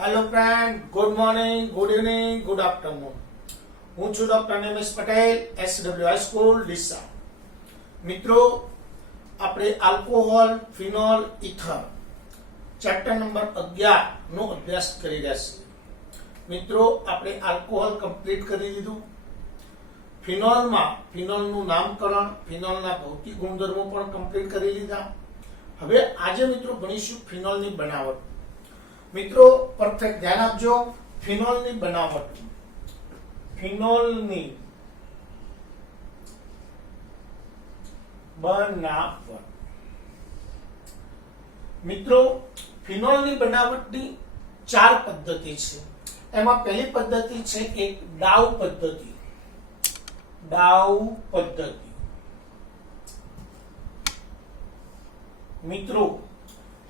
Hello friend, good morning, good evening, good afternoon. હું છું doctor Nimesh Patel, SW school Deesa. મિત્રો, આપણે alcohol, phenol, ether chapter number 11 નો અભ્યાસ કરી રહ્યા છીએ. મિત્રો, આપણે આલ્કોહોલ કમ્પ્લીટ કરી દીધું. ફિનોલમાં ફિનોલનું નામકરણ, ફિનોલના ભૌતિક ગુણધર્મો પણ કમ્પ્લીટ કરી લીધા. હવે આજે મિત્રો ભણીશું ફિનોલની બનાવટ. મિત્રો પરફેક્ટ ધ્યાન આપજો. ફિનોલની બનાવટ, ફિનોલની બનાવટ. મિત્રો ફિનોલની બનાવટની 4 પદ્ધતિ છે. એમાં પહેલી પદ્ધતિ છે એક ડાઉ પદ્ધતિ. ડાઉ પદ્ધતિ મિત્રો,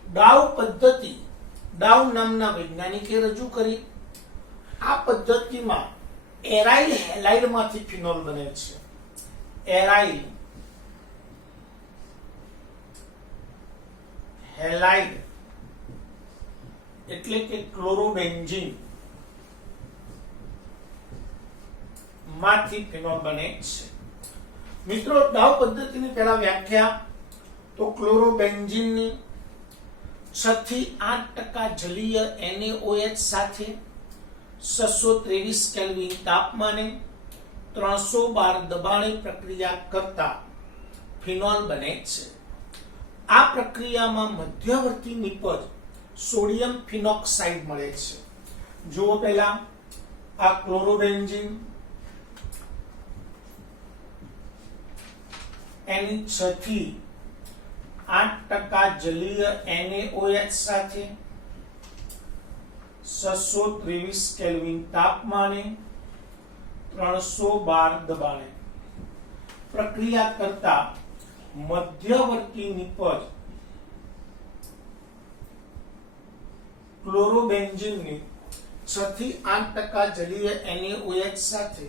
ડાઉ પદ્ધતિ ડાઉ નામના વૈજ્ઞાનિકે રજૂ કરી. આ પદ્ધતિમાં એરાઇલ હેલાઇડમાંથી ફિનોલ બને છે. એરાઇલ હેલાઇડ એટલે કે ક્લોરોબેન્ઝીન માંથી ફિનોલ બને છે. મિત્રો, ડાઉ પદ્ધતિની પહેલા વ્યાખ્યા તો ક્લોરોબેન્ઝીનની 6 થી 8% જલીય NaOH સાથે 623 કેલ્વિન તાપમાને 312 દબાણે પ્રક્રિયા કરતા ફિનોલ બને છે. આ પ્રક્રિયામાં મધ્યવર્તી નિપજ સોડિયમ ફિનોક્સાઇડ મળે છે. જુઓ પહેલા આ ક્લોરોબેન્ઝીન, એની 6 થી 8% જલીય NaOH સાથે 623 કેલ્વિન તાપમાને 312 દબાણે પ્રક્રિયા કરતા મધ્યવર્તી નિપજ ક્લોરોબેન્ઝીનની 6 થી 8% જલીય NaOH સાથે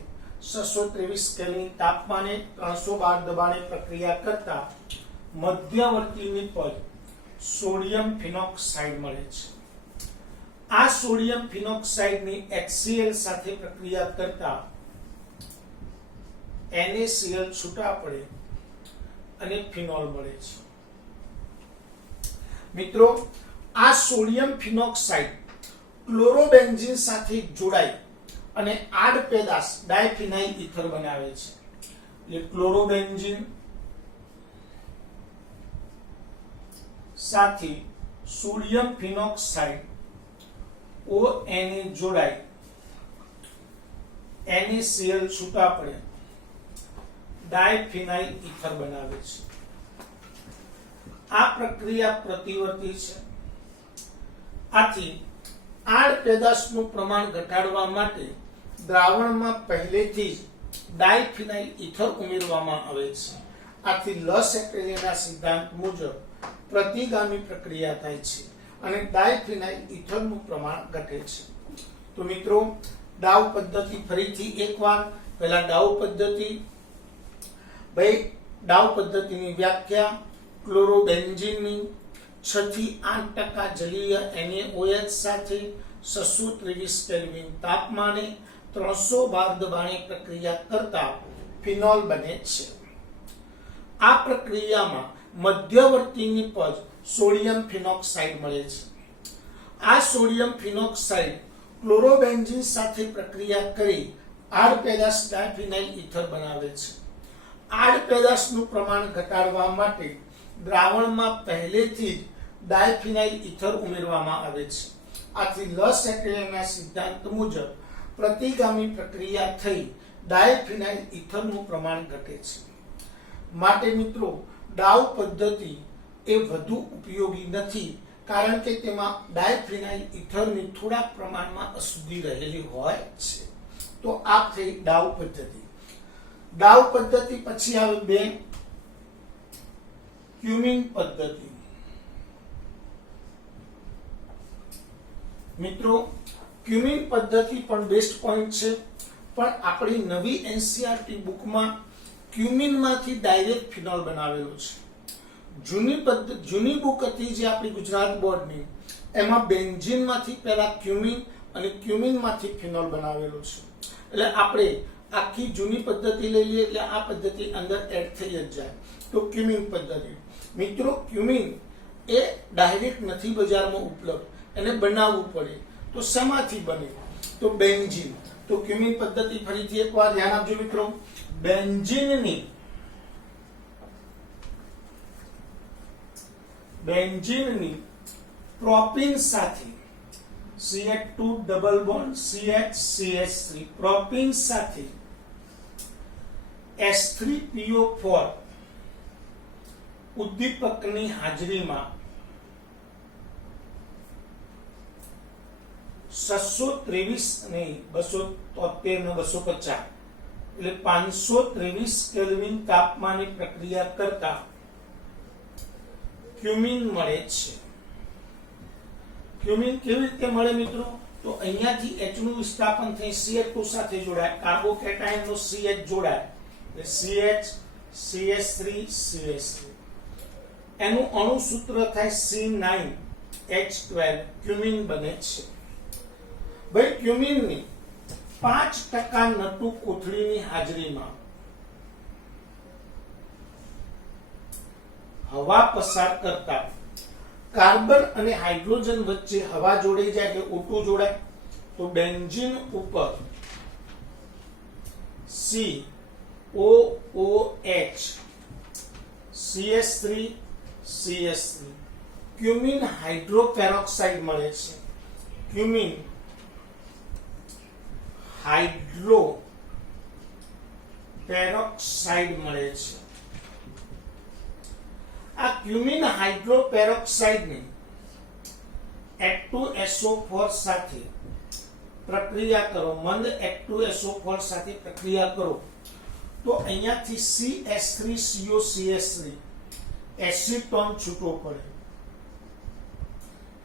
623 કેલ્વિન તાપમાને 312 દબાણે પ્રક્રિયા કરતા મધ્યવર્તી નિપજ સોડિયમ ફિનોક્સાઇડ મળે છે. આ સોડિયમ ફિનોક્સાઇડની HCl સાથે પ્રક્રિયા કરતા NaCl છૂટા પડે અને ફિનોલ મળે છે. મિત્રો, આ સોડિયમ ફિનોક્સાઇડ ક્લોરોબેન્ઝીન સાથે જોડાઈ અને આડ પેદાશ ડાયફિનાઇલ ઇથર બનાવે છે. એટલે ક્લોરોબેન્ઝીન સાથે સોડિયમ ફિનોક્સાઇડ ONA જોડાઈ NaCl છૂટા પડે ડાયફિનાઇલ ઇથર બનાવે છે. આ પ્રક્રિયા પ્રતિવર્તી છે. આથી આડ પેદાશનું પ્રમાણ ઘટાડવા માટે દ્રાવણમાં પહેલેથી જ ડાયફિનાઇલ ઇથર ઉમેરવામાં આવે છે. આથી લસેટેલિયાના સિદ્ધાંત મુજબ પ્રતિગામી પ્રક્રિયા થાય છે અને ડાયફિનાઇલ ઇથરનું પ્રમાણ ઘટે છે. તો મિત્રો, ડાઉ પદ્ધતિ ફરીથી એકવાર. પહેલા ડાઉ પદ્ધતિ. ભાઈ, ડાઉ પદ્ધતિની વ્યાખ્યા ક્લોરોબેન્ઝીનની 6 થી 8% જલીય NaOH સાથે 623 કેલ્વિન તાપમાને 312 દબાણે પ્રક્રિયા કરતા ફિનોલ બને છે. આ પ્રક્રિયામાં મધ્યવર્તી નિપજ સોડિયમ ફિનોક્સાઇડ મળે છે. આ સોડિયમ ફિનોક્સાઇડ ક્લોરોબેન્ઝીન સાથે પ્રક્રિયા કરી આડ પેદાશ ડાયફિનાઇલ ઇથર બનાવે છે. આડ પેદાશનું પ્રમાણ ઘટાડવા માટે દ્રાવણમાં પહેલેથી જ ડાયફિનાઇલ ઇથર ઉમેરવામાં આવે છે. આથી લસેટેલિયાના સિદ્ધાંત મુજબ પ્રતિગામી પ્રક્રિયા થઈ ડાયફિનાઇલ ઇથરનું પ્રમાણ ઘટે છે. માટે મિત્રો, ડાઉ પદ્ધતિ એ વધુ ઉપયોગી નથી, કારણ કે તેમાં ડાયફિનાઇલ ઇથરની થોડા પ્રમાણમાં અશુદ્ધિ રહેલી હોય છે. તો આ થઈ ડાઉ પદ્ધતિ. ડાઉ પદ્ધતિ પછી આવે બે ક્યુમિંગ પદ્ધતિ. મિત્રો, ક્યુમિંગ પદ્ધતિ પણ બેસ્ટ પોઈન્ટ છે, પણ આપણી નવી NCERT બુકમાં ક્યુમિનમાંથી ડાયરેક્ટ ફિનોલ બનાવેલો છે. જૂની બુક હતી જે આપણી ગુજરાત બોર્ડની, એમાં બેન્ઝીન માંથી પહેલા ક્યુમિન અને ક્યુમિન માંથી ફિનોલ બનાવેલો છે. એટલે આપણે આખી જૂની પદ્ધતિ લઈ લઈએ એટલે આ પદ્ધતિ અંદર એડ થઈ જ જાય. તો ક્યુમિન પદ્ધતિ મિત્રો, ક્યુમિન એ ડાયરેક્ટ નથી બજારમાં ઉપલબ્ધ, એને બનાવવું પડે. તો શેમાંથી બને? તો બેન્ઝીન. તો ક્યુમિન પદ્ધતિ ફરીથી એકવાર ધ્યાન આપજો મિત્રો. બેન્ઝીનની પ્રોપીન સાથે CH2 double bond CH propyne સાથે S3PO4 ઉદ્દીપકની હાજરીમાં 623 ને 273 ને 250 એટલે 523 કેલ્વિન તાપમાને પ્રક્રિયા કરતા ક્યુમિન મળે છે. ક્યુમિન કેવી રીતે મળે મિત્રો? તો અહીંયાથી H નું વિસ્થાપન થઈ CH2 સાથે જોડાય, કાર્બોકેટાયન નો CH જોડાય એટલે CH3 એનું અણુ સૂત્ર થાય C9H12 ક્યુમિન બને છે. ભાઈ ક્યુમિનની 5% નટુ કોથળીની હાજરીમાં હવા પસાર કરતા કાર્બન અને હાઇડ્રોજન વચ્ચે હવા જોડાઈ જાય એટલે O2 જોડાય. તો બેન્ઝીન ઉપર COOH CH3 ક્યુમિન હાઇડ્રોપેરોક્સાઇડ મળે છે. ક્યુમિન હાઇડ્રોપેરોક્સાઇડ મળે છે. આ ક્યુમિન હાઇડ્રોપેરોક્સાઇડને H2SO4 સાથે પ્રક્રિયા કરો, મંદ H2SO4 સાથે પ્રક્રિયા કરો તો અહીંયાથી CH3COCH3 એસિટોન છૂટો પડે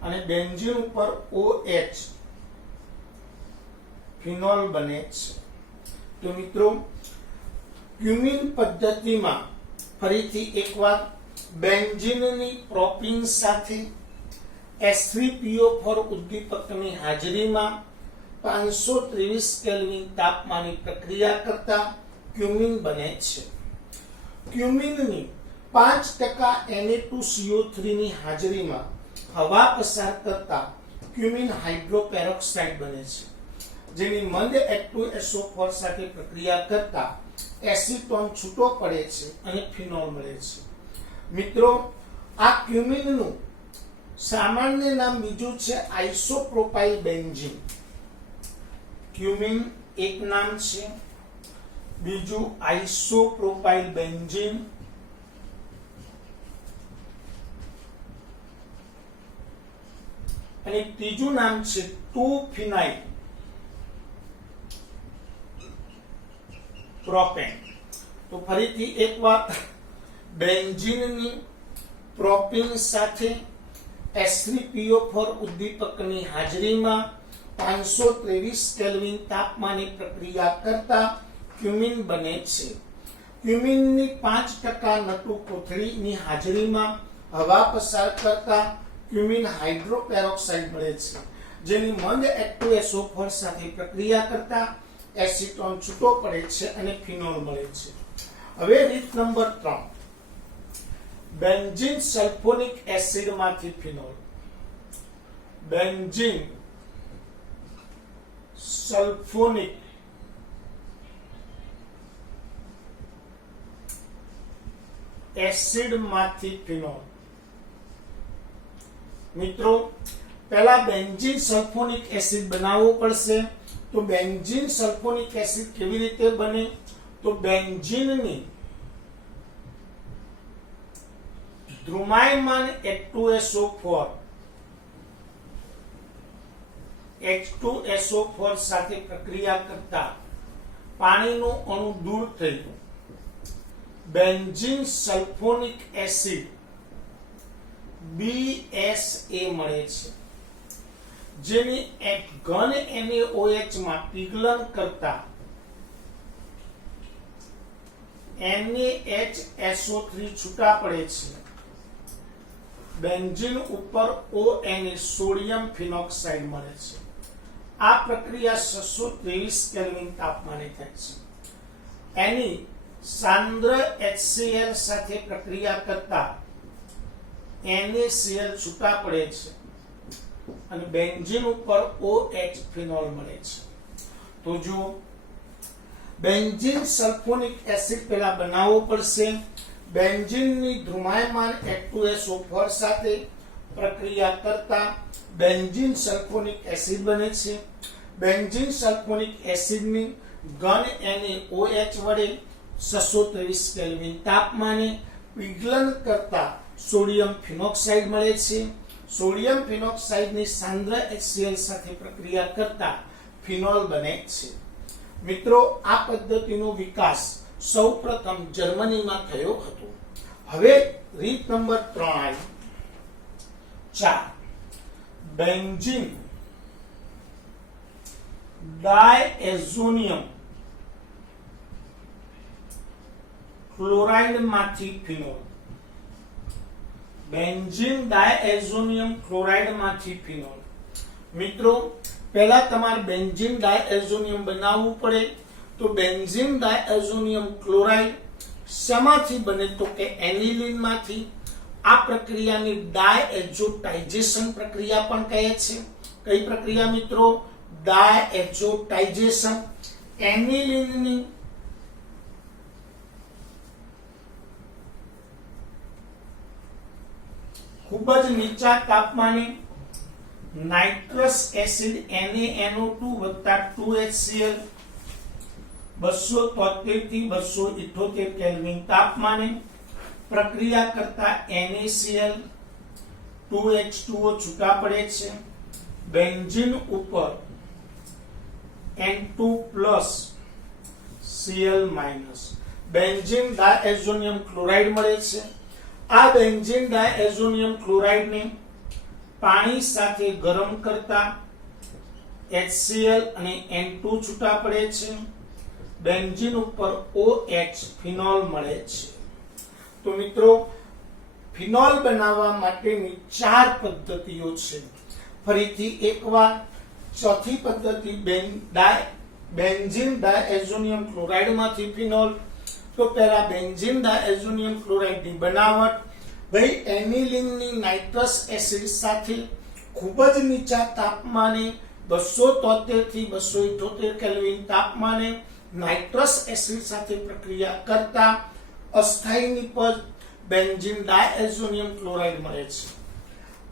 અને બેન્ઝીન ઉપર OH ફિનોલ બને છે. તો મિત્રો, ક્યુમિન પદ્ધતિમાં ફરીથી એકવાર બેન્ઝીનની પ્રોપીન સાથે S3PO4 ઉદ્દીપકની હાજરીમાં 523 કેલ્વિન તાપમાને પ્રક્રિયા કરતા ક્યુમિન બને છે. ક્યુમિનની 5% Na2CO3 ની હાજરીમાં હવા પસાર કરતા ક્યુમિન હાઇડ્રોપેરોક્સાઇડ બને છે, જેની મંદ H2SO4 સાથે પ્રક્રિયા કરતા એસિટોન છૂટો પડે છે અને ફિનોલ મળે છે. મિત્રો, આ ક્યુમિનનું સામાન્ય નામ બીજું છે આઇસોપ્રોપાઇલ બેન્ઝીન. ક્યુમિન એક નામ છે, બીજું આઇસોપ્રોપાઇલ બેન્ઝીન. અને ત્રીજું નામ છે 2-ફિનાઇલ પ્રોપેન. તો ફરીથી એકવાર બેન્ઝીનની પ્રોપીન સાથે S3PO4 ઉદ્દીપકની હાજરીમાં 523 કેલ્વિન તાપમાને પ્રક્રિયા કરતા ક્યુમિન બને છે. ક્યુમિનની 5% નટુ કોથળીની હાજરીમાં હવા પસાર કરતા ક્યુમિન હાઇડ્રોપેરોક્સાઇડ મળે છે, જેની મંદ H2SO4 સાથે પ્રક્રિયા કરતા એસિટોન છૂટો પડે છે અને ફિનોલ મળે છે. હવે રીત નંબર 3, બેન્ઝીન સલ્ફોનિક એસિડ માંથી ફિનોલ. બેન્ઝીન સલ્ફોનિક એસિડ માંથી ફિનોલ. મિત્રો, પહેલા બેન્ઝીન સલ્ફોનિક એસિડ બનાવવો પડશે. તો બેન્ઝીન સલ્ફોનિક એસિડ કેવી રીતે બને? તો બેન્ઝીનની ધ્રુમાયમાન H2SO4 સાથે પ્રક્રિયા કરતા પાણીનું અણુ દૂર થઈ બેન્ઝીન સલ્ફોનિક એસિડ BSA મળે છે, જેની એક ઘન NaOH માં પીગલન કરતા NaHSO3 છૂટા પડે છે બેન્ઝીન ઉપર ONA સોડિયમ ફિનોક્સાઇડ મળે છે. આ પ્રક્રિયા 623 કેલ્વિન તાપમાને થાય છે. એની સાંદ્ર HCl સાથે પ્રક્રિયા કરતા NaCl છૂટા પડે છે અને બેન્ઝીન ઉપર OH ફિનોલ મળે છે. તો જો બેન્ઝીન સલ્ફોનિક એસિડ પહેલા બનાવવો પડશે. બેન્ઝીનની ધ્રુમાયમાન H2SO4 સાથે પ્રક્રિયા કરતા બેન્ઝીન સલ્ફોનિક એસિડ બને છે. બેન્ઝીન સલ્ફોનિક એસિડની ઘન NaOH વડે 623 કેલ્વિન તાપમાને વિઘલન કરતા સોડિયમ ફિનોક્સાઇડ મળે છે. સોડિયમ ફિનોક્સાઇડની સાંદ્ર HCl સાથે પ્રક્રિયા કરતા ફિનોલ બને છે. મિત્રો, આ પદ્ધતિનો વિકાસ સૌપ્રથમ જર્મનીમાં થયો હતો. હવે રીત નંબર 3 આવી. 4 બેન્ઝીન ડાયએઝોનિયમ ક્લોરાઇડ માંથી ફિનોલ. બેન્ઝીન ડાયએઝોનિયમ ક્લોરાઇડ માંથી ફિનોલ. મિત્રો, પહેલા તમારે બેન્ઝીન ડાયએઝોનિયમ બનાવવું પડે. તો બેન્ઝીન ડાયએઝોનિયમ ક્લોરાઇડ શેમાંથી બને? તો કે એનિલીન માંથી. આ પ્રક્રિયાની ડાયએઝોટાઇઝેશન પ્રક્રિયા પણ કહે છે. કઈ પ્રક્રિયા મિત્રો? ડાયએઝોટાઇઝેશન. એનિલીનની ખૂબ જ નીચા તાપમાને નાઇટ્રસ એસિડ NaNO2 વત્તા 2HCl 273 થી 278 કેલ્વિન તાપમાને પ્રક્રિયા કરતા NaCl 2H2O છૂટા પડે છે. બેન્ઝીન ઉપર N2+ Cl- benzene diazonium chloride મળે છે. આ બેન્ઝીન ડાયએઝોનિયમ ક્લોરાઇડને પાણી સાથે ગરમ કરતા HCl અને N2 છૂટા પડે છે. બેન્ઝીન ઉપર OH ફિનોલ મળે છે. તો મિત્રો, ફિનોલ બનાવવા માટેની 4 પદ્ધતિઓ છે. ફરીથી એકવાર ચોથી પદ્ધતિ બેન્ઝીન ડાયએઝોનિયમ ક્લોરાઇડ માંથી ફિનોલ. તો પહેલા બેન્ઝીન ડાયએઝોનિયમ ક્લોરાઇડની બનાવટ. ભાઈ, એનિલીનની નાઇટ્રસ એસિડ સાથે ખૂબ જ નીચા તાપમાને 273 થી 278 કેલ્વિન તાપમાને નાઇટ્રસ એસિડ સાથે પ્રક્રિયા કરતા અસ્થાયી નિપજ બેન્ઝીન ડાયએઝોનિયમ ક્લોરાઇડ મળે છે.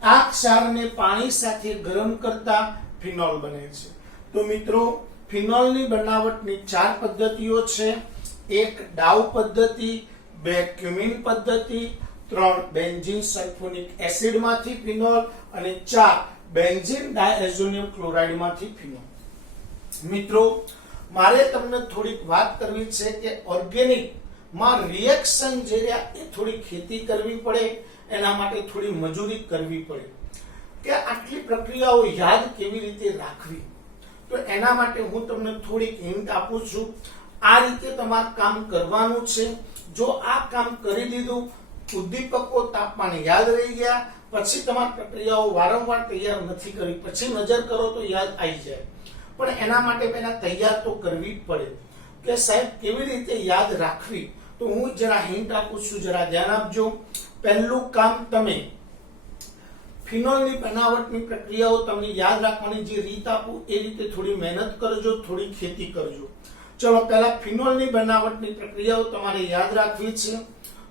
આ ક્ષારને પાણી સાથે ગરમ કરતા ફિનોલ બને છે. તો મિત્રો, ફિનોલની બનાવટની 4 પદ્ધતિઓ છે. 1 ડાઉ પદ્ધતિ, 2 ક્યુમિન પદ્ધતિ, 3 બેન્ઝીન સલ્ફોનિક એસિડ માંથી ફિનોલ અને 4 બેન્ઝીન ડાયએઝોનિયમ ક્લોરાઇડ માંથી ફિનોલ. મિત્રો, મારે તમને થોડીક વાત કરવી છે કે ઓર્ગેનિક માં રિએક્શન જે રહ્યા એ થોડી ખેતી કરવી પડે. એના માટે થોડી મજૂરી કરવી પડે. કે આટલી પ્રક્રિયાઓ યાદ કેવી રીતે રાખવી, તો એના માટે હું તમને થોડીક હિન્ટ આપું છું. આ રીતે તમારે કામ કરવાનું છે. જો આ કામ કરી દીધું, ઉદ્દીપકો તાપમાને યાદ રહી ગયા, પછી તમારી પ્રક્રિયાઓ વારંવાર તૈયાર નથી કરવી. પછી નજર કરો તો યાદ આવી જાય. પણ એના માટે પહેલા તૈયાર તો કરવી પડે. કે સાહેબ કેવી રીતે યાદ રાખવી, તો હું જરા હિન્ટ આપું છું, જરા ધ્યાન આપજો. પહેલું કામ, તમે ફિનોલની બનાવટની પ્રક્રિયાઓ તમને યાદ રાખવાની જે રીત આપું એ રીતે થોડી મહેનત કરજો, થોડી ખેતી કરજો. ચલો, પહેલા ફિનોલની બનાવટની પ્રક્રિયાઓ તમારે યાદ રાખવી છે.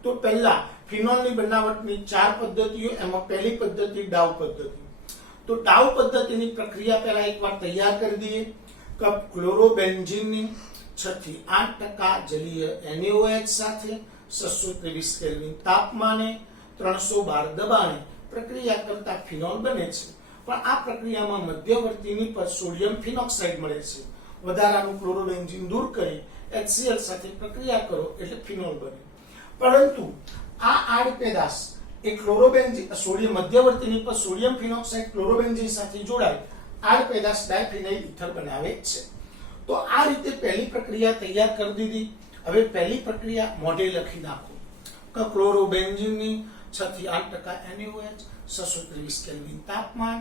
તો પહેલા ફિનોલની બનાવટની 4 પદ્ધતિઓ. એમાં પહેલી પદ્ધતિ ડાઉ પદ્ધતિ. તો ડાઉ પદ્ધતિની પ્રક્રિયા પહેલા એકવાર તૈયાર કરી દઈએ. કપ ક્લોરોબેન્ઝીનની 6 થી 8% જલીય NaOH સાથે 623 કેલ્વિન તાપમાને 312 દબાણે પ્રક્રિયા કરતા ફિનોલ બને છે. પણ આ પ્રક્રિયામાં મધ્યવર્તીની પર સોડિયમ ફિનોક્સાઇડ મળે છે. વધારાનું ક્લોરોબેન્ઝીન દૂર કરી HCl સાથે પ્રક્રિયા કરો એટલે ફિનોલ બને. પરંતુ આ આડ પેદાશ એ ક્લોરોબેન્ઝીન સોડિયમ મધ્યવર્તીની પર સોડિયમ ફિનોક્સાઇડ ક્લોરોબેન્ઝીન સાથે જોડાય આડ પેદાશ ડાયફિનાઇલ ઇથર બનાવે છે. તો આ રીતે પહેલી પ્રક્રિયા તૈયાર કરી દીધી. હવે પહેલી પ્રક્રિયા મોઢે લખી નાખો. ક્લોરોબેન્ઝીનની 6 થી 8% NaOH, 623 કેલ્વિન તાપમાન,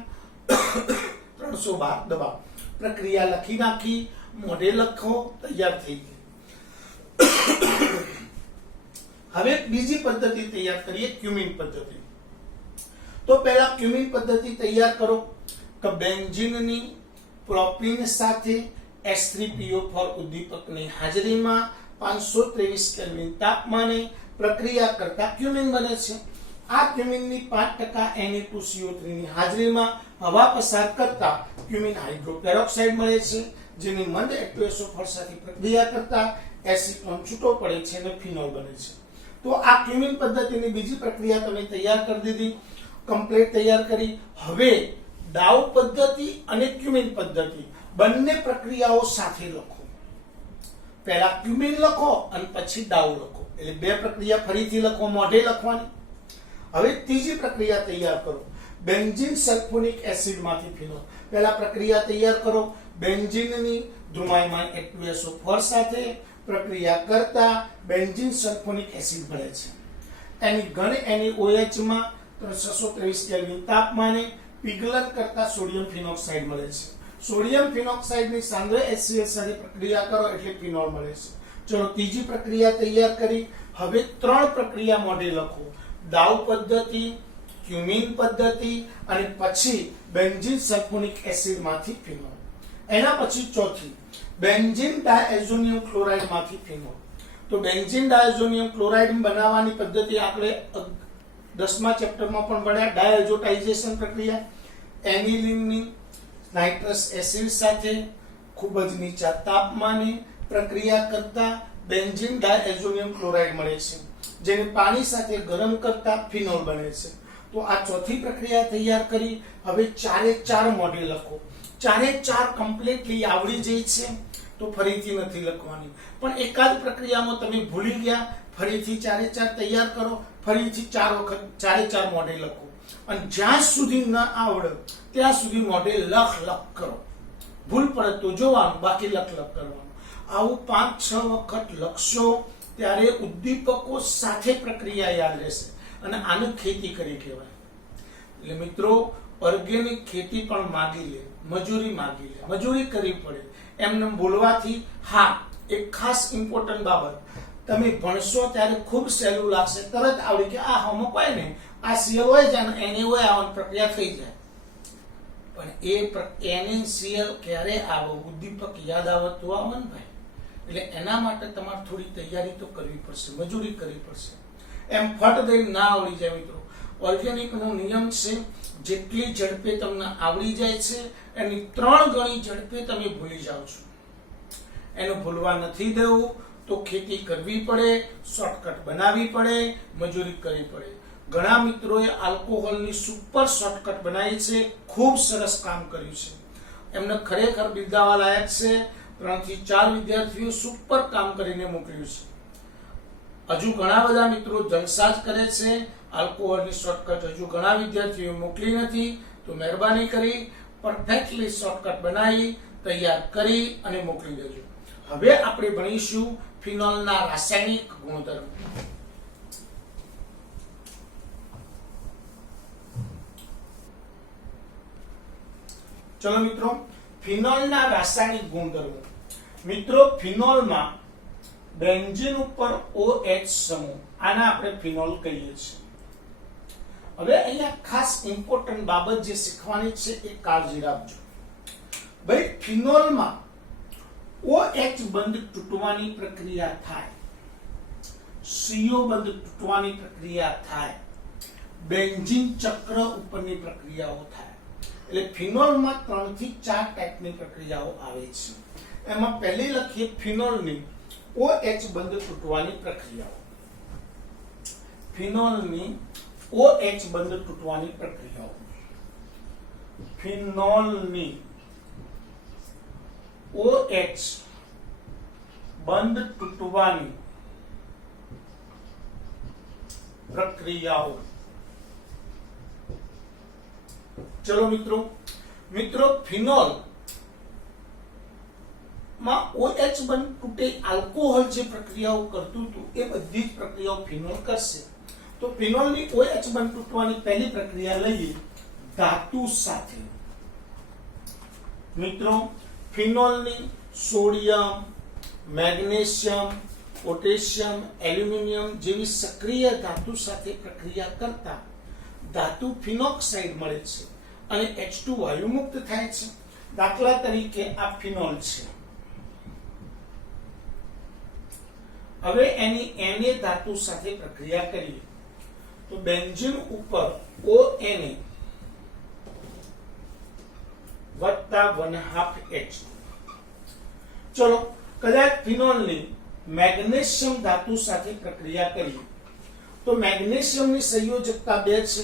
312 દબાવ. પ્રક્રિયા લખી નાખી, મોડેલ લખો, તૈયાર થઈ ગઈ. હવે બીજી પદ્ધતિ તૈયાર કરીએ, ક્યુમિન પદ્ધતિ. તો પહેલા ક્યુમિન પદ્ધતિ તૈયાર કરો કે બેન્ઝીનની પ્રોપીન સાથે H3PO4 ઉદ્દીપકની હાજરીમાં 523 કેલ્વિન તાપમાને પ્રક્રિયા કરતા ક્યુમિન બને છે. આ ક્યુમિનની 5% Na2CO3 ની હાજરીમાં હવા પસાર કરતા ક્યુમિન હાઇડ્રોપેરોક્સાઇડ મળે છે, જેની મંદ H2SO4 સાથે પ્રક્રિયા કરતા એસિટોન છૂટો પડે છે અને ફિનોલ બને છે. તો આ ક્યુમિન પદ્ધતિની બીજી પ્રક્રિયા તમે તૈયાર કરી દીધી, કમ્પ્લીટ તૈયાર કરી. હવે ડાઉ પદ્ધતિ અને ક્યુમિન પદ્ધતિ બંને પ્રક્રિયાઓ સાથે લખો. પહેલા ક્યુમિન લખો અને પછી ડાઉ લખો, એટલે બે પ્રક્રિયા ફરીથી લખો, મોઢે લખવાની. હવે ત્રીજી પ્રક્રિયા તૈયાર કરો, બેન્ઝીન સલ્ફોનિક એસિડ માંથી ફિનોલ. પહેલા પ્રક્રિયા તૈયાર કરો, બેન્ઝીનની ધ્રુવાયમાન H2SO4 સાથે પ્રક્રિયા કરતા બેન્ઝીન સલ્ફોનિક એસિડ મળે છે. એની ઘન NaOH માં 623 કેલ્વિન તાપમાને પીગલન કરતા સોડિયમ ફિનોક્સાઇડ મળે છે. સોડિયમ ફિનોક્સાઇડની સાંદ્ર HCl સાથે પ્રક્રિયા કરો એટલે ફિનોલ મળે છે. ચલો ત્રીજી પ્રક્રિયા તૈયાર કરી. હવે 3 પ્રક્રિયા મોઢે લખો, ડાઉ પદ્ધતિ, ક્યુમિન પદ્ધતિ અને પછી બેન્ઝીન સલ્ફોનિક એસિડ માંથી ફિનોલ. એના પછી ચોથી બેન્ઝીન ડાયઝોનિયમ ક્લોરાઇડ માંથી ફિનોલ. તો બેન્ઝીન ડાયઝોનિયમ ક્લોરાઇડ બનાવવાની પદ્ધતિ આપણે 10મા ચેપ્ટરમાં પણ ભણ્યા, ડાયઝોટાઇઝેશન પ્રક્રિયા. એનિલિનની નાઇટ્રસ એસિડ સાથે ખૂબ જ નીચા તાપમાને પ્રક્રિયા કરતા બેન્ઝીન ડાયઝોનિયમ ક્લોરાઇડ મળે છે, જેને પાણી સાથે ગરમ કરતા ફિનોલ બને છે. તો આ ચોથી પ્રક્રિયા તૈયાર કરી. હવે 4 મોડેલ લખો. 4 કમ્પ્લીટલી આવડી જાય છે તો ફરીથી નથી લખવાની, પણ એકાદ પ્રક્રિયામાં તમે ભૂલી ગયા, ફરીથી 4 તૈયાર કરો, ફરીથી 4 વખત 4 મોડેલ લખો અને જ્યાં સુધી ન આવડે ત્યાં સુધી મોડેલ લખ કરો. ભૂલ પડે તો જોવાનું, બાકી લખ કરવાનું. આવું 5-6 વખત લખશો ત્યારે ઉદ્દીપકો સાથે પ્રક્રિયા યાદ રહેશે અને આને ખેતી કરી કહેવાય. એટલે મિત્રો, ઓર્ગેનિક ખેતી પણ માગી લે, મજૂરી માગી લે, મજૂરી કરવી પડે. એમને બોલવાથી હા, એક ખાસ ઇમ્પોર્ટન્ટ બાબત, તમે ભણશો ત્યારે ખૂબ સહેલું લાગશે, તરત આવડી કે આ હમ કોઈ ને આ સીએલ હોય જાય ને એને હોય આવવાની પ્રક્રિયા થઈ જાય. પણ NaCl ક્યારે આવો, ઉદ્દીપક યાદ આવતું આવે ને ભાઈ, એટલે એના માટે તમારે થોડી તૈયારી તો કરવી પડશે, મજૂરી કરવી પડશે. એમ ફટ દઈને ના આવડી જાય મિત્રો. ઓર્ગેનિક નો નિયમ છે, જેટલી ઝડપે તમને આવડી જાય છે એની 3 ગણી ઝડપે તમે ભૂલી જાઓ છો. એનું ભૂલવા નથી દેવું. તો ખેતી કરવી પડે, શોર્ટકટ બનાવવી પડે, મજૂરી કરવી પડે. ઘણા મિત્રોએ આલ્કોહોલની સુપર શોર્ટકટ બનાવી છે, ખૂબ સરસ કામ કર્યું છે, એમને ખરેખર બિરદાવવા લાયક છે. 3 થી 4 વિદ્યાર્થીઓ સુપર કામ કરીને મોકલ્યું છે. હજુ ઘણા બધા મિત્રો જલસા જ કરે છે, આલ્કોહોલની શોર્ટકટ હજુ ઘણા વિદ્યાર્થીઓ મોકલી નથી. તો મહેરબાની કરી પરફેક્ટલી શોર્ટકટ બનાવી તૈયાર કરી અને મોકલી દેજો. હવે આપણે ભણીશું ફિનોલના રાસાયણિક ગુણધર્મો. ચલો મિત્રો, ફિનોલના રાસાયણિક ગુણધર્મો. મિત્રો, ફિનોલમાં બેન્ઝીન ઉપર OH સમૂહ, આને આપણે ફિનોલ કહીએ છીએ. હવે અહીંયા ખાસ ઇમ્પોર્ટન્ટ બાબત જે શીખવાની છે એ કાળજી રાખજો. ભાઈ, ફિનોલમાં OH બંધ તૂટવાની પ્રક્રિયા થાય, CO બંધ તૂટવાની પ્રક્રિયા થાય, બેન્ઝીન ચક્ર ઉપરની પ્રક્રિયાઓ થાય. એટલે ફિનોલમાં 3 થી 4 ટાઈપની પ્રક્રિયાઓ આવે છે. એમાં પહેલી લખીએ ફિનોલની OH બંધ તૂટવાની પ્રક્રિયાઓ. ફિનોલની OH બંધ તૂટવાની પ્રક્રિયાઓ. ફિનોલની OH બંધ તૂટવાની પ્રક્રિયાઓ. ચલો મિત્રો, ફિનોલ માં OH બંધ તૂટે, આલ્કોહોલ જે પ્રક્રિયાઓ કરતું હતું એ બધી જ પ્રક્રિયાઓ ફિનોલ કરશે. તો ફિનોલની OH બંધ તૂટવાની પહેલી પ્રક્રિયા લઈએ ધાતુ સાથે. મિત્રો ફિનોલની સોડિયમ, મેગ્નેશિયમ, પોટેશિયમ, એલ્યુમિનિયમ જેવી સક્રિય ધાતુ સાથે પ્રક્રિયા કરતા ધાતુ ફિનોક્સાઇડ મળે છે અને H2 વાયુ મુક્ત થાય છે. દાખલા તરીકે આ ફિનોલ છે. હવે એની Na ધાતુ સાથે પ્રક્રિયા કરીએ તો બેન્ઝીન ઉપર ONA વત્તા 1/2 H2. ચલો કદાચ ફિનોલની મેગ્નેશિયમ ધાતુ સાથે પ્રક્રિયા કરીએ તો મેગ્નેશિયમની સંયોજકતા 2 છે,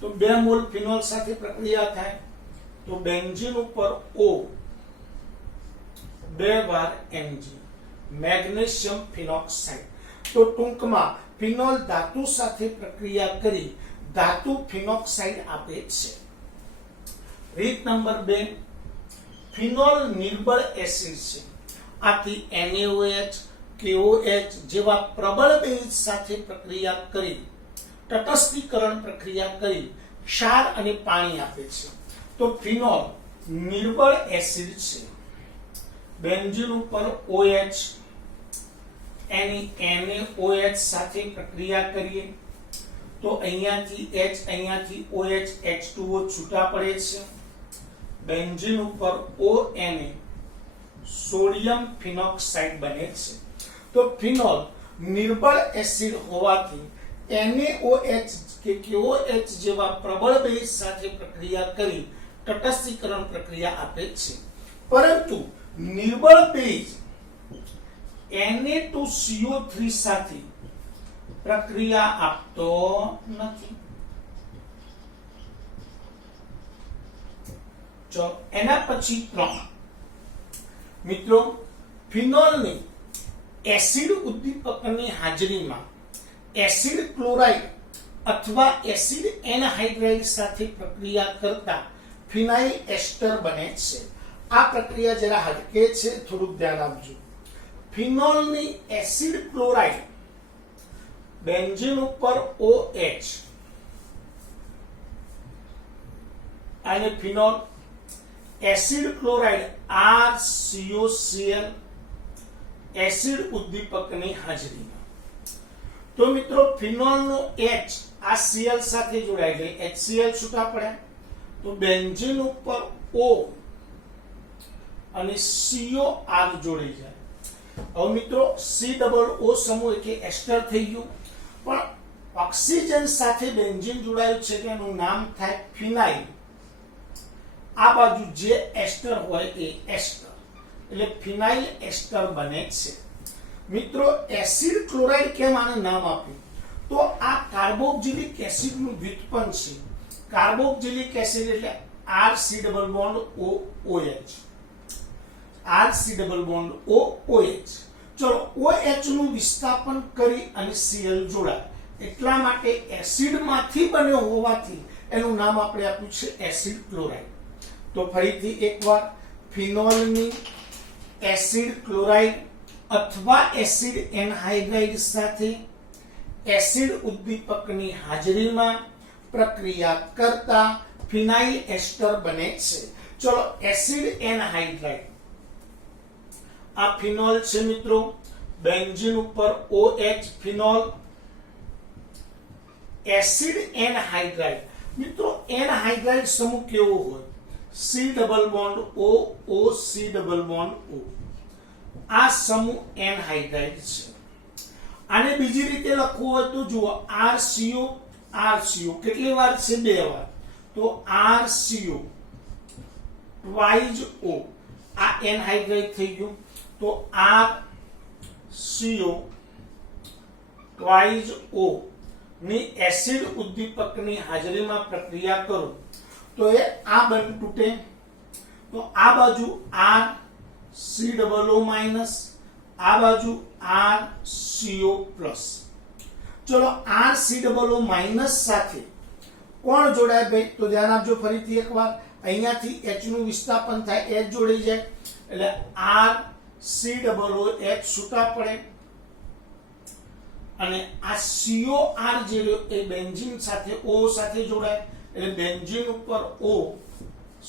તો 2 મોલ ફિનોલ સાથે પ્રક્રિયા થાય તો બેન્ઝીન ઉપર O 2 વાર Mg મેગ્નેશિયમ ફિનોક્સાઇડ. તો ટૂંકમાં ફિનોલ ધાતુ સાથે પ્રક્રિયા કરી ધાતુ ફિનોક્સાઇડ આપે છે. રીત નંબર 2, ફિનોલ નિર્બળ એસિડ છે. આથી NaOH, KOH જેવા પ્રબળ બેઝ સાથે પ્રક્રિયા કરી તટસ્થીકરણ પ્રક્રિયા કરી ક્ષાર અને પાણી આપે છે. તો ફિનોલ નિર્બળ એસિડ છે. બેન્ઝીન ઉપર OH એની NaOH સાથે પ્રક્રિયા કરીએ તો અહીંયાથી H અહીંયાથી OH H2O છૂટા પડે છે. બેન્ઝીન ઉપર ONA સોડિયમ ફિનોક્સાઇડ બને છે. તો ફિનોલ નિર્બળ એસિડ હોવાથી NaOH કે KOH જેવા પ્રબળ બેઝ સાથે પ્રક્રિયા કરી તટસ્થીકરણ પ્રક્રિયા આપે છે. પરંતુ નિર્બળ બેઝ Na2CO3 સાથે પ્રક્રિયા આપતો નથી. જો એના પછી 3 મિત્રો ફિનોલની એસિડ ઉદ્દીપકની હાજરીમાં એસિડ ક્લોરાઇડ અથવા એસિડ એનહાઇડ્રાઇડ સાથે પ્રક્રિયા કરતા ફિનાઇલ એસ્ટર બને છે. આ પ્રક્રિયા જરા હટકે છે, થોડુંક ધ્યાન આપજો. ફિનોલની એસિડ ક્લોરાઇડ બેન્ઝીન ઉપર OH અને phenol acid chloride RCOCl acid ઉદ્દીપકની હાજરીમાં. તો મિત્રો ફિનોલનો H આ Cl સાથે જોડાય એટલે HCl છૂટા પડે તો બેન્ઝીન ઉપર O અને COR જોડી જાય. હવે મિત્રો COO સમૂહ એટલે એસ્ટર થઈ ગયું, પણ ઓક્સિજન સાથે બેન્ઝીન જોડાયું છે કે એનું નામ થાય ફિનાઇલ. આ બાજુ જે એસ્ટર હોય એ એસ્ટર એટલે ફિનાઇલ એસ્ટર બને છે. મિત્રો એસિડ ક્લોરાઇડ કેમ આને નામ આપ્યું? તો આ કાર્બોક્સિલિક એસિડનું વ્યુત્પન્ન છે. કાર્બોક્સિલિક એસિડ એટલે RC double bond OH RC double bond OH. ચલો OH નું વિસ્થાપન કરી અને Cl જોડાય એટલા માટે એસિડમાંથી બન્યો હોવાથી એનું નામ આપણે આપ્યું છે એસિડ ક્લોરાઇડ. તો ફરીથી એકવાર ફિનોલની એસિડ ક્લોરાઇડ અથવા એસિડ એનહાઇડ્રાઇડ સાથે એસિડ ઉદ્દીપકની હાજરીમાં પ્રક્રિયા કરતા ફિનાઇલ એસ્ટર બને છે. ચલો એસિડ એનહાઇડ્રાઇડ આ ફિનોલ છે મિત્રો. બેન્ઝીન ઉપર OH ફિનોલ એસિડ એનહાઇડ્રાઇડ. મિત્રો એનહાઇડ્રાઇડ સમૂહ કેવો હોય? C double bond O O C double bond O. આ સમૂહ એનહાઇડ્રાઇડ છે. આને બીજી રીતે લખવું હોય તો જુઓ RCO RCO કેટલી વાર છે? 2 વાર. તો RCO ટ્વાઇઝ O આ એનહાઇડ્રાઇડ થઈ ગયું. તો RCO ટ્વાઇઝ O ની એસિડ ઉદ્દીપકની હાજરીમાં પ્રક્રિયા કરો તો એ આ બંધ તૂટે. તો આ બાજુ RCOO માઈનસ, આ બાજુ RCO પ્લસ. ચલો RCOO માઈનસ સાથે કોણ જોડાય ભાઈ? તો ધ્યાન આપજો ફરીથી એકવાર. અહીંયાથી H નું વિસ્થાપન થાય, H જોડી જાય એટલે RCOOH છૂટા પડે અને આ COR જે રહ્યો એ બેન્ઝીન સાથે O સાથે જોડાય એટલે બેન્ઝીન ઉપર O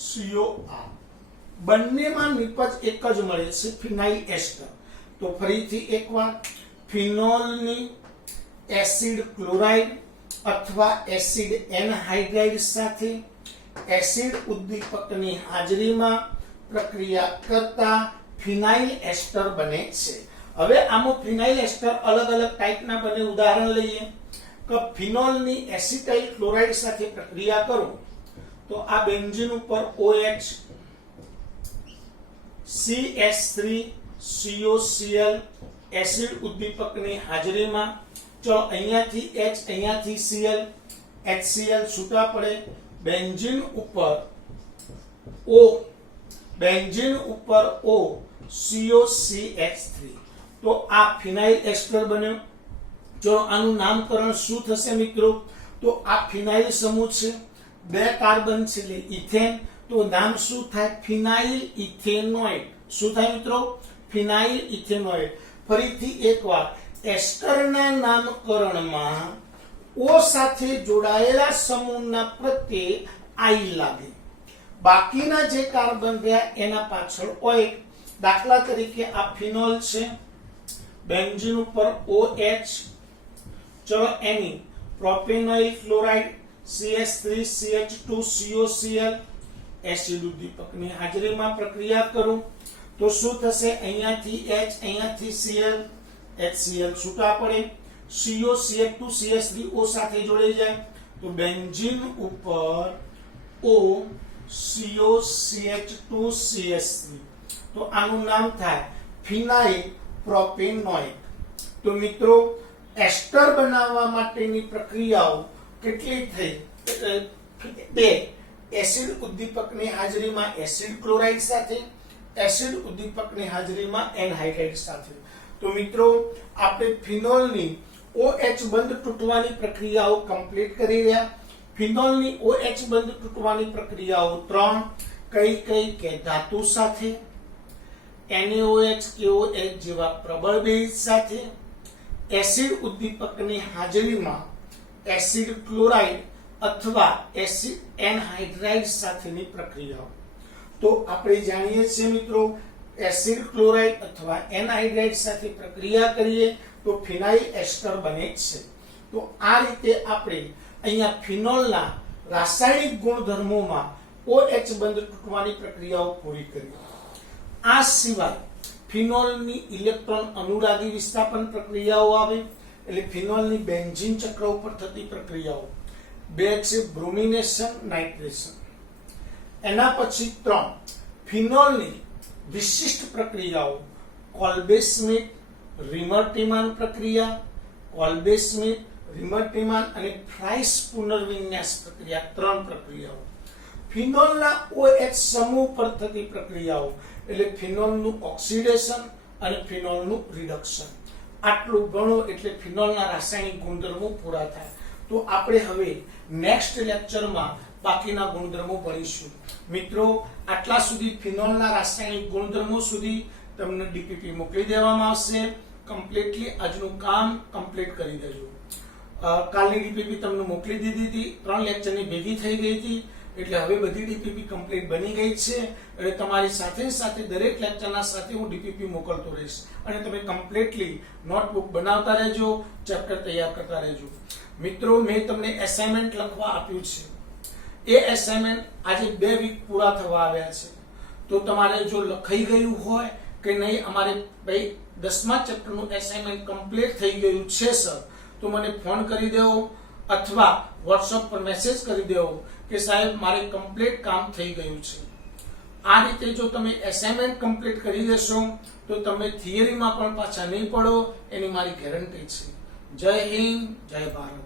COR બંનેમાં નિપજ એક જ મળે છે ફિનાઇલ એસ્ટર. તો ફરીથી એકવાર ફિનોલની એસિડ ક્લોરાઇડ અથવા એસિડ એનહાઇડ્રાઇડ સાથે એસિડ ઉદ્દીપકની હાજરીમાં પ્રક્રિયા કરતા ફિનાઇલ એસ્ટર બને છે. હવે આમાં ફિનાઇલ એસ્ટર અલગ અલગ ટાઈપના બને. ઉદાહરણ લઈએ કે ફિનોલની એસિટાઇલ ક્લોરાઇડ સાથે પ્રક્રિયા કરો તો આ બેન્ઝીન ઉપર OH CH3 COCl એસિડ ઉદ્દીપકની હાજરીમાં ચલો અહીંયાથી H અહીંયાથી Cl HCl છૂટા પડે. બેન્ઝીન ઉપર O COCH3 તો આ ફિનાઇલ એસ્ટર બન્યો. જો આનું નામકરણ શું થશે મિત્રો? તો આ ફિનાઇલ સમૂહ છે, 2 કાર્બન છે એટલે ઇથેન. તો નામ શું થાય? ફિનાઇલ ઇથેનોઇડ. શું થાય મિત્રો? ફિનાઇલ ઇથેનોઇડ. ફરીથી એકવાર એસ્ટરના નામકરણમાં O સાથે જોડાયેલા સમૂહના પ્રત્યે I લાગે. બાકીના જે કાર્બન રહ્યા એના પાછળ OH. દાખલા તરીકે આ ફિનોલ છે, બેન્ઝીન ઉપર OH. ચલો એની propanoyl chloride CH3 CH2 COCl acid ઉદ્દીપકની હાજરીમાં પ્રક્રિયા કરું તો શું થશે? અહીંયાથી H અહીંયાથી Cl HCl છૂટા પડે. CO CH2 CH3 O સાથે જોડાઈ જાય તો બેન્ઝીન ઉપર O CO CH2 CH3 તો આનું નામ થાય ફિનાઇલ પ્રોપેનોઇડ. તો મિત્રો એસ્ટર બનાવવા માટેની પ્રક્રિયાઓ કેટલી થઈ? 2. એસિડ ઉદ્દીપકની હાજરીમાં એસિડ ક્લોરાઇડ સાથે, એસિડ ઉદ્દીપકની હાજરીમાં એનહાઇડ્રાઇડ સાથે. તો મિત્રો આપણે ફિનોલની OH બંધ તૂટવાની પ્રક્રિયાઓ કમ્પ્લીટ કરી રહ્યા. ફિનોલની OH બંધ તૂટવાની પ્રક્રિયાઓ 3 કઈ કે ધાતુ સાથે, NaOH KOH જેવા પ્રબળ બેઝ સાથે, એસિડ ઉદ્દીપકની હાજરીમાં એસિડ ક્લોરાઇડ અથવા એસિડ એનહાઇડ્રાઇડ સાથેની પ્રક્રિયાઓ. તો આપણે જાણીએ છીએ મિત્રો એસિડ ક્લોરાઇડ અથવા એનહાઇડ્રાઇડ સાથે પ્રક્રિયા કરીએ તો ફિનાઇલ એસ્ટર બને છે. તો આ રીતે આપણે અહીંયા ફિનોલના રાસાયણિક ગુણધર્મોમાં OH બંધ તૂટવાની પ્રક્રિયાઓ પૂરી કરી. આ સિવાય ફિનોલની ઇલેક્ટ્રોન અનુરાગી વિસ્થાપન પ્રક્રિયાઓ આવે એટલે ફિનોલની બેન્ઝીન ચક્ર ઉપર થતી પ્રક્રિયાઓ. 2 છે બ્રોમિનેશન નાઇટ્રેશન. એના પછી 3 ફિનોલની વિશિષ્ટ પ્રક્રિયાઓ કોલ્બે-સ્મિથ રિમર-ટીમાન પ્રક્રિયા, કોલ્બે-સ્મિથ રિમર-ટીમાન અને ફ્રાઇસ પુનર્વિન્યાસ પ્રક્રિયા. 3 પ્રક્રિયાઓ. ફિનોલના OH સમૂહ પર થતી પ્રક્રિયાઓ એટલે ફિનોલનું ઓક્સિડેશન અને ફિનોલનું રિડક્શન. આટલું ગણો એટલે ફિનોલના રાસાયણિક ગુણધર્મો પૂરા થાય. તો આપણે હવે નેક્સ્ટ લેક્ચરમાં બાકીના ગુણધર્મો ભણીશું. મિત્રો આટલા સુધી ફિનોલના રાસાયણિક ગુણધર્મો સુધી તમને ડીપીપી મોકલી દેવામાં આવશે. કમ્પ્લીટલી આજનું કામ કમ્પ્લીટ કરી દેજો. કાલની ડીપીપી તમને મોકલી દીધી હતી, 3 લેક્ચરની ભેગી થઈ ગઈ હતી એટલે હવે બધી ડીપીપી કમ્પ્લીટ બની ગઈ છે. એટલે તમારી સાથે સાથે દરેક લેક્ચરના સાથે હું ડીપીપી મોકલતો રહીશ અને તમે કમ્પ્લીટલી નોટબુક બનાવતા રહેજો, ચેપ્ટર તૈયાર કરતા રહેજો. મિત્રો મેં તમને એસાઇનમેન્ટ લખવા આપ્યું છે. એ એસાઇનમેન્ટ આજે 2 વીક પૂરા થવા આવ્યા છે. તો તમારે જો લખાઈ ગયું હોય કે નહીં અમારે ભાઈ 10મા ચેપ્ટરનું એસાઇનમેન્ટ કમ્પ્લીટ થઈ ગયું છે સર, તો મને ફોન કરી દેવો અથવા WhatsApp પર મેસેજ કરી દેવો કે સાહેબ મારે કમ્પ્લીટ કામ થઈ ગયું છે. આ રીતે જો તમે એસાઇનમેન્ટ કમ્પ્લીટ કરી દેશો તો તમે થિયરીમાં પણ પાછા નહીં પડો, એની મારી ગેરંટી છે. જય હિન્દ, જય ભારત.